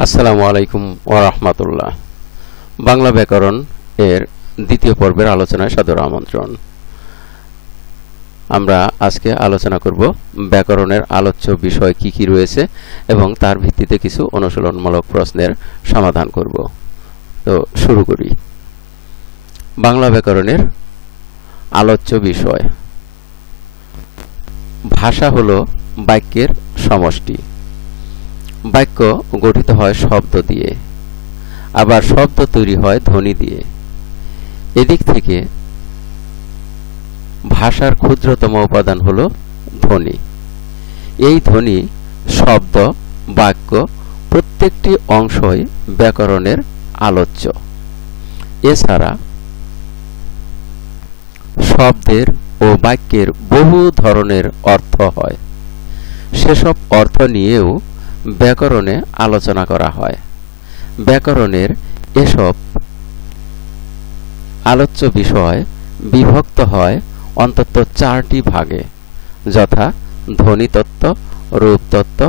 আসসালামু আলাইকুম ওয়া রাহমাতুল্লাহ। বাংলা ব্যাকরণ এর দ্বিতীয় পর্বের আলোচনায় সাদর আমন্ত্রণ। আমরা আজকে আলোচনা করব ব্যাকরণের আলোচ্য বিষয় কি কি রয়েছে এবং তার ভিত্তিতে কিছু অনুশীলনমূলক প্রশ্নের সমাধান করব। তো শুরু করি। বাংলা ব্যাকরণের আলোচ্য বিষয়। ভাষা হলো বাক্যের সমষ্টি। বাক্য গঠিত হয় শব্দ দিয়ে, আবার শব্দ তৈরি হয় ধ্বনি দিয়ে। এদিক থেকে ভাষার ক্ষুদ্রতম উপাদান হলো ধ্বনি। এই ধ্বনি, শব্দ, বাক্য প্রত্যেকটি অংশই ব্যাকরণের আলোচ্য। এছাড়া শব্দের ও বাক্যের বহু ধরনের অর্থ হয়। সেসব অর্থ নিয়েও ব্যাকরণে আলোচনা করা হয়। ব্যাকরণের এসব আলোচ্য বিষয় বিভক্ত হয় অন্তত 4টি ভাগে, যথা ধ্বনিতত্ত্ব, রূপতত্ত্ব,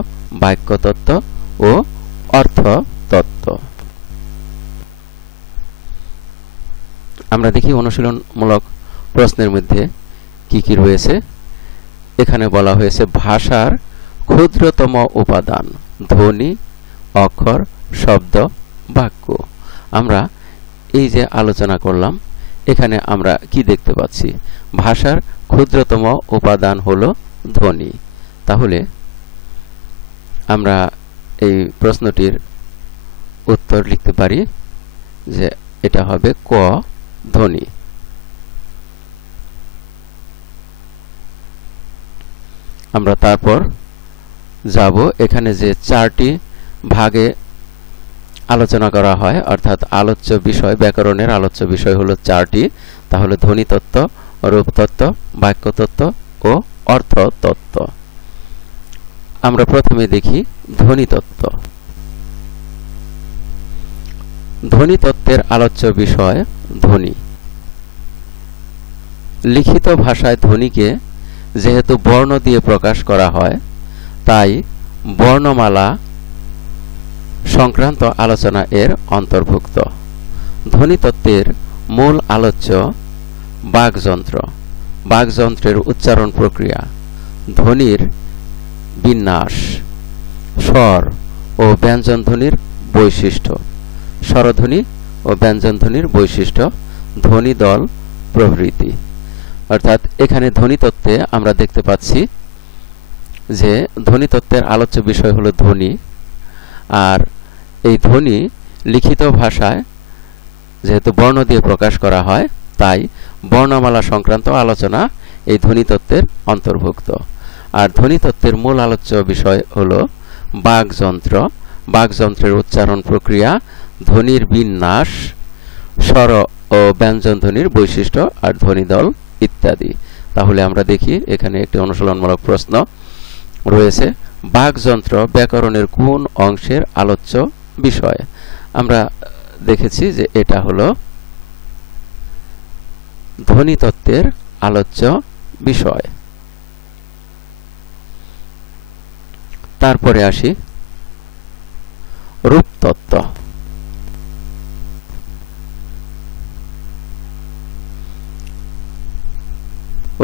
বাক্যতত্ত্ব ও অর্থতত্ত্ব। আমরা দেখি অনুশীলনমূলক প্রশ্নের মধ্যে কি কি রয়েছে। এখানে বলা হয়েছে ভাষার ক্ষুদ্রতম উপাদান ধ্বনি, অক্ষর, শব্দ, বাক্য। আমরা এই যে আলোচনা করলাম, এখানে আমরা কি দেখতে পাচ্ছি? ভাষার ক্ষুদ্রতম উপাদান হলো ধ্বনি। তাহলে আমরা এই প্রশ্নটির উত্তর লিখতে পারি যে এটা হবে ক, ধ্বনি। আমরা তারপর যাব এখানে যে 4টি ভাগে আলোচনা করা হয়, অর্থাৎ আলোচ্য বিষয়, ব্যাকরণের আলোচ্য বিষয় হলো 4টি। তাহলে ধ্বনিতত্ত্ব, রূপতত্ত্ব, বাক্যতত্ত্ব ও অর্থতত্ত্ব। আমরা প্রথমে দেখি ধ্বনিতত্ত্ব। ধ্বনিতত্ত্বের আলোচ্য বিষয় ধ্বনি। লিখিত ভাষায় ধ্বনিকে যেহেতু বর্ণ দিয়ে প্রকাশ করা হয়, তাই বর্ণমালা সংক্রান্ত আলোচনা এর অন্তর্ভুক্ত। ধ্বনিতত্ত্বের মূল আলোচ্য বাকযন্ত্র, বাকযন্ত্রের উচ্চারণ প্রক্রিয়া, ধ্বনির বিন্যাস, স্বর ও ব্যঞ্জনধ্বনির বৈশিষ্ট্য, স্বরধ্বনি ও ব্যঞ্জনধ্বনির বৈশিষ্ট্য, ধ্বনিদল প্রভৃতি। অর্থাৎ এখানে ধ্বনিতত্ত্বে আমরা দেখতে পাচ্ছি যে ধ্বনিতত্ত্বের আলোচ্য বিষয় হলো ধ্বনি। আর এই ধ্বনি লিখিত ভাষায় যেহেতু বর্ণ দিয়ে প্রকাশ করা হয়, তাই বর্ণমালা সংক্রান্ত আলোচনা এই ধ্বনিতত্ত্বের অন্তর্ভুক্ত। আর ধ্বনিতত্ত্বের মূল আলোচ্য বিষয় হলো বাকযন্ত্র, বাকযন্ত্রের উচ্চারণ প্রক্রিয়া, ধ্বনির বিন্যাস, স্বর ও ব্যঞ্জনধ্বনির বৈশিষ্ট্য আর ধ্বনিদল ইত্যাদি। তাহলে আমরা দেখি এখানে একটি অনুশীলনমূলক প্রশ্ন রয়েছে। বাকযন্ত্র ব্যাকরণের কোন অংশের আলোচ্য বিষয়? আমরা দেখেছি যে এটা হলো ধ্বনিতত্ত্বের আলোচ্য বিষয়। তারপরে আসি রূপতত্ত্ব।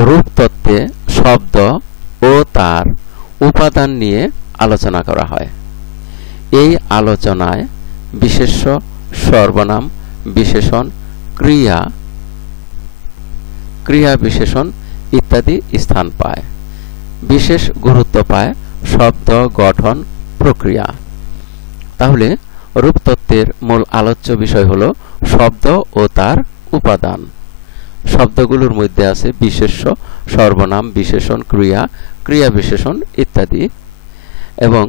রূপতত্ত্বে শব্দ ও তার উপাদান নিয়ে আলোচনা করা হয়। এই আলোচনায় বিশেষ্য, সর্বনাম, বিশেষণ, ক্রিয়া, ক্রিয়া বিশেষণ ইত্যাদি স্থান পায়। বিশেষ গুরুত্ব পায় শব্দ গঠন প্রক্রিয়া। তাহলে রূপতত্ত্বের মূল আলোচ্য বিষয় হলো শব্দ ও তার উপাদান। শব্দগুলোর মধ্যে আছে বিশেষ্য, সর্বনাম, বিশেষণ, ক্রিয়া, ক্রিয়া বিশেষণ ইত্যাদি। এবং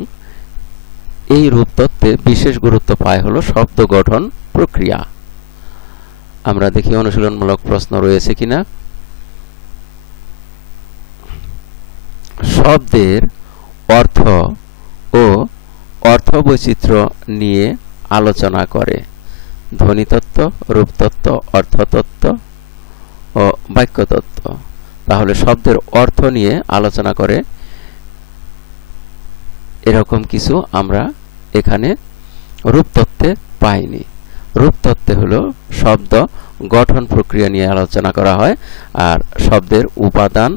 এই রূপতত্ত্বে বিশেষ গুরুত্ব পায় হলো শব্দ গঠন প্রক্রিয়া। আমরা দেখি অনুশীলনমূলক প্রশ্ন রয়েছে কিনা। শব্দের অর্থ ও অর্থবৈচিত্র্য নিয়ে আলোচনা করে ধ্বনিতত্ত্ব, রূপতত্ত্ব, অর্থতত্ত্ব ও বাক্যতত্ত্ব। তাহলে শব্দের অর্থ নিয়ে আলোচনা করে এরকম কিছু আমরা এখানে রূপতত্ত্বে পাইনি। রূপতত্ত্বে হলো শব্দ গঠন প্রক্রিয়া নিয়ে আলোচনা করা হয়, আর শব্দের উপাদান,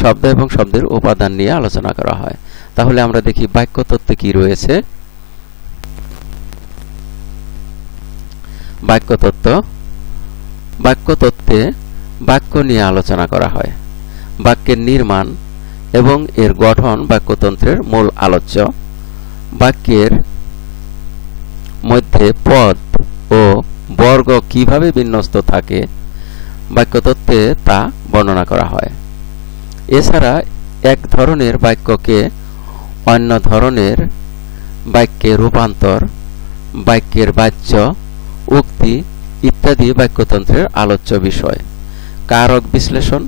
শব্দ এবং শব্দের উপাদান নিয়ে আলোচনা করা হয়। তাহলে আমরা দেখি বাক্যতত্ত্বে কি রয়েছে। বাক্যতত্ত্ব, বাক্যতত্ত্বে বাক্য নিয়ে আলোচনা করা হয়। বাক্যের নির্মাণ এবং এর গঠন বাক্যতন্ত্রের মূল আলোচ্য। বাক্যের মধ্যে পদ ও বর্গ কিভাবে বিন্যস্ত থাকে বাক্যতত্ত্বে তা বর্ণনা করা হয়। এছাড়া এক ধরনের বাক্যকে অন্য ধরনের বাক্যে রূপান্তর, বাক্যের বাচ্য, উক্তি ইত্যাদি বাক্যতন্ত্রের আলোচ্য বিষয়। কারক বিশ্লেষণ,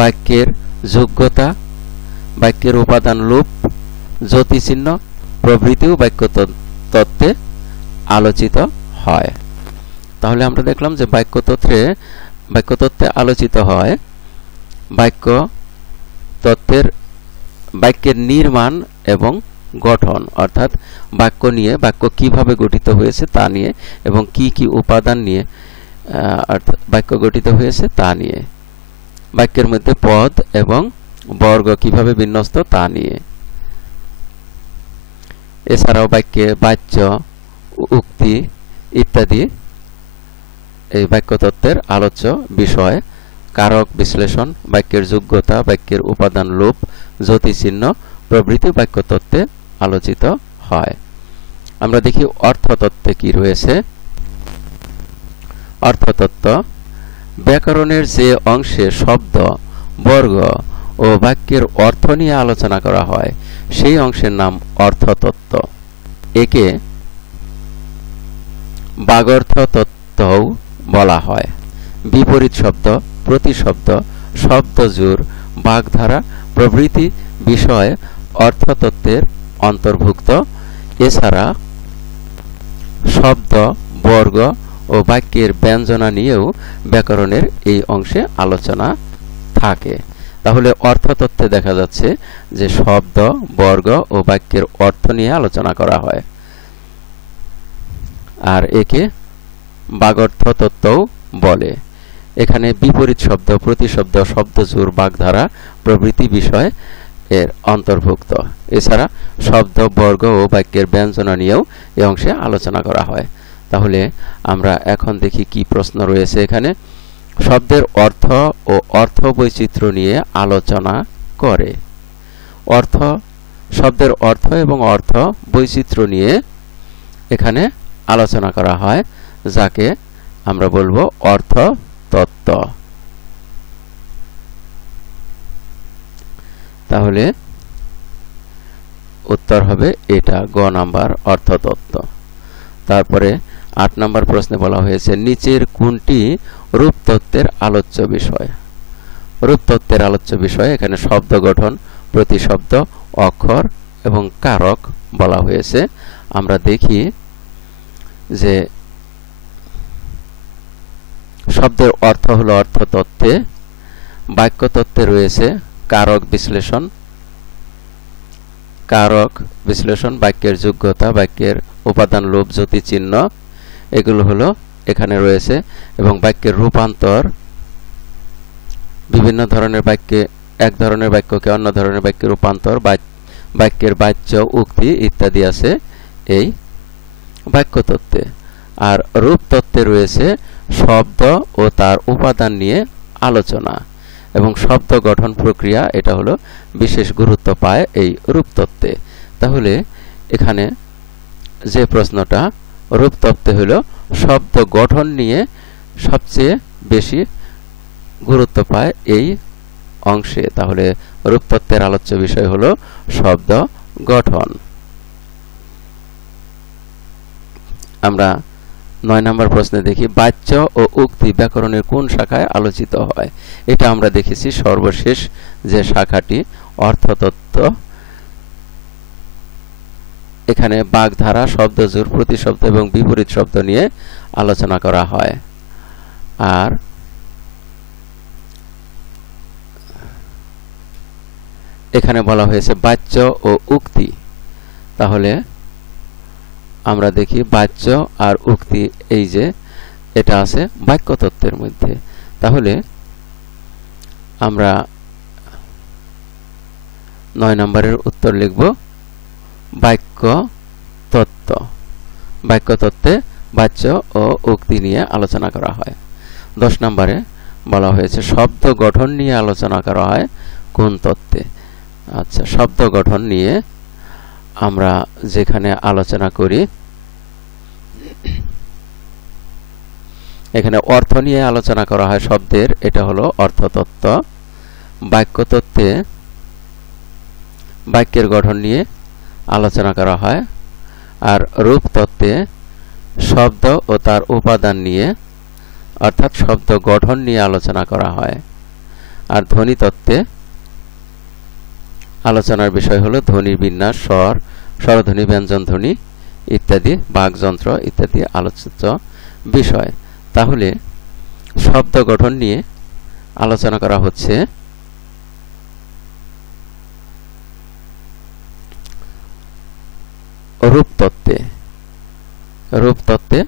বাক্যের যোগ্যতা, বাক্যের উপাদান লোপ, জ্যোতিচিহ্ন প্রভৃতিও বাক্যতত্ত্বে আলোচিত হয়। তাহলে আমরা দেখলাম যে বাক্যতত্ত্বে আলোচিত হয় বাক্যের নির্মাণ এবং গঠন, অর্থাৎ বাক্য নিয়ে, বাক্য কিভাবে গঠিত হয়েছে তা নিয়ে, এবং কি কি উপাদান নিয়ে অর্থাৎ বাক্য গঠিত হয়েছে তা নিয়ে। বাক্যের মধ্যে পদ এবং বর্গ কিভাবে বিন্যস্ত তা নিয়ে। এছাড়াও বাক্যে বাচ্য, উক্তি ইত্যাদি এই বাক্যতত্ত্বের আলোচ্য বিষয়। কারক বিশ্লেষণ, বাক্যের যোগ্যতা, বাক্যের উপাদান লোপ, জ্যোতিচিহ্ন প্রভৃতি বাক্যতত্ত্বে আলোচিত হয়। আমরা দেখি অর্থতত্ত্বে কি রয়েছে। অর্থতত্ত্ব, ব্যাকরণের যে অংশে শব্দ, বর্গ ও বাক্যের অর্থ নিয়ে আলোচনা করা হয় সেই অংশের নাম অর্থতত্ত্ব। একে বাগর্থতত্ত্বও বলা হয়। বিপরীত শব্দ, প্রতিশব্দ, শব্দজোড়, বাগধারা প্রভৃতি বিষয় অর্থতত্ত্বের অন্তর্ভুক্ত। এছাড়া শব্দ, বর্গ ও বাক্যের ব্যঞ্জনা নিয়েও ব্যাকরণের এই অংশে আলোচনা থাকে। তাহলে অর্থতত্ত্বে দেখা যাচ্ছে যে শব্দ, বর্গ ও বাক্যের অর্থ নিয়ে আলোচনা করা হয়, আর একে বাগর্থতত্ত্বও বলে। এখানে বিপরীত শব্দ, প্রতিশব্দ, শব্দজোড়, বাগধারা প্রভৃতি বিষয় এর অন্তর্ভুক্ত। এছাড়া শব্দ, বর্গ ও বাক্যের ব্যঞ্জনা নিয়েও এই অংশে আলোচনা করা হয়। তাহলে আমরা এখন দেখি কি প্রশ্ন রয়েছে এখানে। শব্দের অর্থ ও অর্থ বৈচিত্র্য নিয়ে আলোচনা করে। শব্দের অর্থ এবং অর্থ বৈচিত্র্য নিয়ে এখানে আলোচনা করা হয়, যাকে আমরা বলবো অর্থতত্ত্ব। তাহলে উত্তর হবে এটা, গ নাম্বার অর্থতত্ত্ব। তারপরে ৮ নম্বর প্রশ্নে বলা হয়েছে নিচের কোনটি রূপতত্ত্বের আলোচ্য বিষয়। রূপতত্ত্বের আলোচ্য বিষয় এখানে শব্দ গঠন, প্রতিশব্দ, অক্ষর এবং কারক বলা হয়েছে। আমরা দেখি যে শব্দের অর্থ হলো অর্থতত্ত্বে। বাক্যতত্ত্বে রয়েছে কারক বিশ্লেষণ, বাক্যের যোগ্যতা, বাক্যের উপাদান লোপ, জ্যোতিচিহ্ন এগুলো হলো এখানে রয়েছে, এবং বাক্যের রূপান্তর, বিভিন্ন ধরনের বাক্যে এক ধরনের বাক্যকে অন্য ধরনের বাক্যে রূপান্তর, বাক্যের বাচ্য, উক্তি ইত্যাদি আছে এই বাক্যতত্ত্বে। আর রূপতত্ত্বে রয়েছে শব্দ ও তার উপাদান নিয়ে আলোচনা, এবং শব্দ গঠন প্রক্রিয়া এটা হলো বিশেষ গুরুত্ব পায় এই রূপতত্ত্বে। তাহলে এখানে যে প্রশ্নটা, রূপতত্ত্বে হলো শব্দ গঠন নিয়ে সবচেয়ে বেশি গুরুত্ব পায় এই অংশে। তাহলে রূপতত্ত্বের আলোচ্য বিষয় হলো শব্দ গঠন। আমরা ৯ নম্বর প্রশ্নে দেখি বাচ্য ও উক্তি ব্যাকরণের কোন শাখায় আলোচিত হয়। এটা আমরা দেখেছি সর্বশেষ যে শাখাটি অর্থতত্ত্ব। এখানে বাগধারা, শব্দজোড়, প্রতিশব্দ এবং বিপরীত শব্দ নিয়ে আলোচনা করা হয়। আর এখানে বলা হয়েছে বাচ্য ও উক্তি। তাহলে আমরা দেখি বাচ্য আর উক্তি, এই যে এটা আছে বাক্যতত্ত্বের মধ্যে। তাহলে আমরা 9 নম্বরের উত্তর লিখব বাক্যতত্ত্ব। বাক্যতত্ত্বে বাচ্য ও উক্তি নিয়ে আলোচনা করা হয়। 10 নম্বরে বলা হয়েছে শব্দ গঠন নিয়ে আলোচনা করা হয় কোন তত্ত্বে? আচ্ছা, শব্দ গঠন নিয়ে আমরা যেখানে আলোচনা করি, এখানে অর্থ নিয়ে আলোচনা করা হয় শব্দের, এটা হলো অর্থতত্ত্ব। বাক্যতত্ত্বে বাক্যের গঠন নিয়ে আলোচনা করা হয়, আর রূপতত্ত্বে শব্দ ও তার উপাদান নিয়ে অর্থাৎ শব্দ গঠন নিয়ে আলোচনা করা হয়। আর ধ্বনিতত্ত্বে আলোচনার বিষয় হলো ধ্বনির বিন্যাস, স্বর, স্বরধ্বনি, ব্যঞ্জনধ্বনি ইত্যাদি, বাকযন্ত্র ইত্যাদি আলোচিত বিষয়। তাহলে শব্দ গঠন নিয়ে আলোচনা করা হচ্ছে রূপতত্ত্বে। রূপতত্ত্বে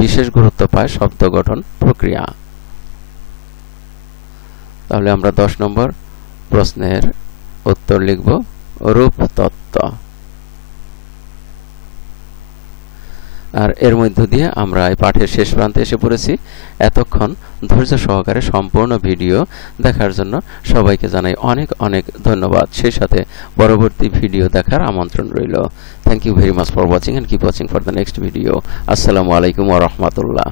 বিশেষ গুরুত্ব পায় শব্দ গঠন প্রক্রিয়া। তাহলে আমরা 10 নম্বর প্রশ্নের উত্তর লিখব রূপতত্ত্ব। আর এর মধ্য দিয়ে আমরা এই পাঠের শেষ প্রান্তে এসে পড়েছি। এতক্ষণ ধৈর্য সহকারে সম্পূর্ণ ভিডিও দেখার জন্য সবাইকে জানাই অনেক অনেক ধন্যবাদ। সেই সাথে পরবর্তী ভিডিও দেখার আমন্ত্রণ রইল। Thank you very much for watching, and keep watching for the next video. আসসালামু আলাইকুম ওয়া রাহমাতুল্লাহ।